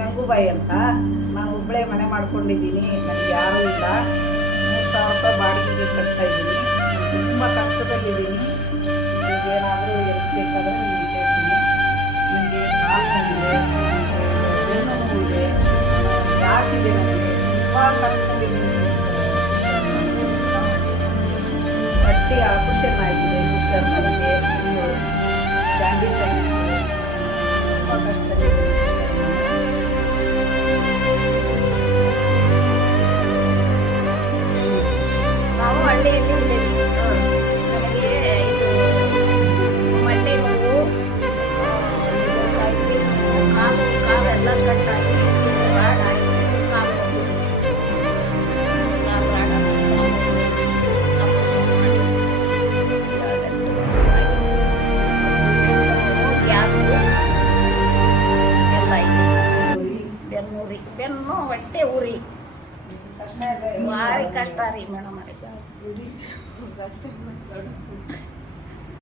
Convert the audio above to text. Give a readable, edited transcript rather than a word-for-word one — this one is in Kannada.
ಗಂಗೂಬಾಯಿ ಅಂತ. ನಾನು ಒಬ್ಬಳೇ ಮನೆ ಮಾಡ್ಕೊಂಡಿದ್ದೀನಿ. ನನಗೆ ಯಾರೂ ಇಲ್ಲ. 3,000 ರೂಪಾಯಿ ಬಾಡಿಗೆಗೆ ಕಟ್ತಾ ಇದ್ದೀನಿ. ತುಂಬ ಕಷ್ಟದಲ್ಲಿದ್ದೀನಿ. ಏನಾದರೂ ಎಲ್ಪ್ ಬೇಕಾದರೆ ನಿಮಗೆ ಹೇಳ್ತೀನಿ. ನನಗೆ ಕಾಲು ನೋವಿದೆ, ಬೆನ್ನು ನೋವಿದೆ, ಗ್ಯಾಸ್ ಇದೆ. ನನಗೆ ತುಂಬ ಕಷ್ಟದಲ್ಲಿದ್ದೀನಿ. ಹೊಟ್ಟೆ ಆಪರೇಷನ್ ಆಗಿದೆ ಸಿಸ್ಟರ್. ನನಗೆ ಜಾಂಡೀಸ್ ಆಗಿತ್ತು. ತುಂಬ ಕಷ್ಟದಲ್ಲಿದ್ದೀನಿ ಸಿಸ್ಟರ್. ನಾವು ಹಳ್ಳಿಯಲ್ಲಿ ಇದ್ದೇವೆ. ನನಗೆ ಇದು ಮಂಡೆ ನೋವು, ಕಾಲೆಲ್ಲ ಕಟ್ಟಾಗಿ ರಾಡ್ ಹಾಕಿ ಕಾಲು ಹೋಗಿದೆ. ಕಾಲು ರಾಡ್ ಆಪರೇಷನ್ ಮಾಡಿ ಗ್ಯಾಸು ಎಲ್ಲ ಇದೆ. ಬೆನ್ನು ಹೊಟ್ಟೆ ಉರಿ ಭಾರಿ ಕಷ್ಟ ರೀ ಮೇಡಮ್.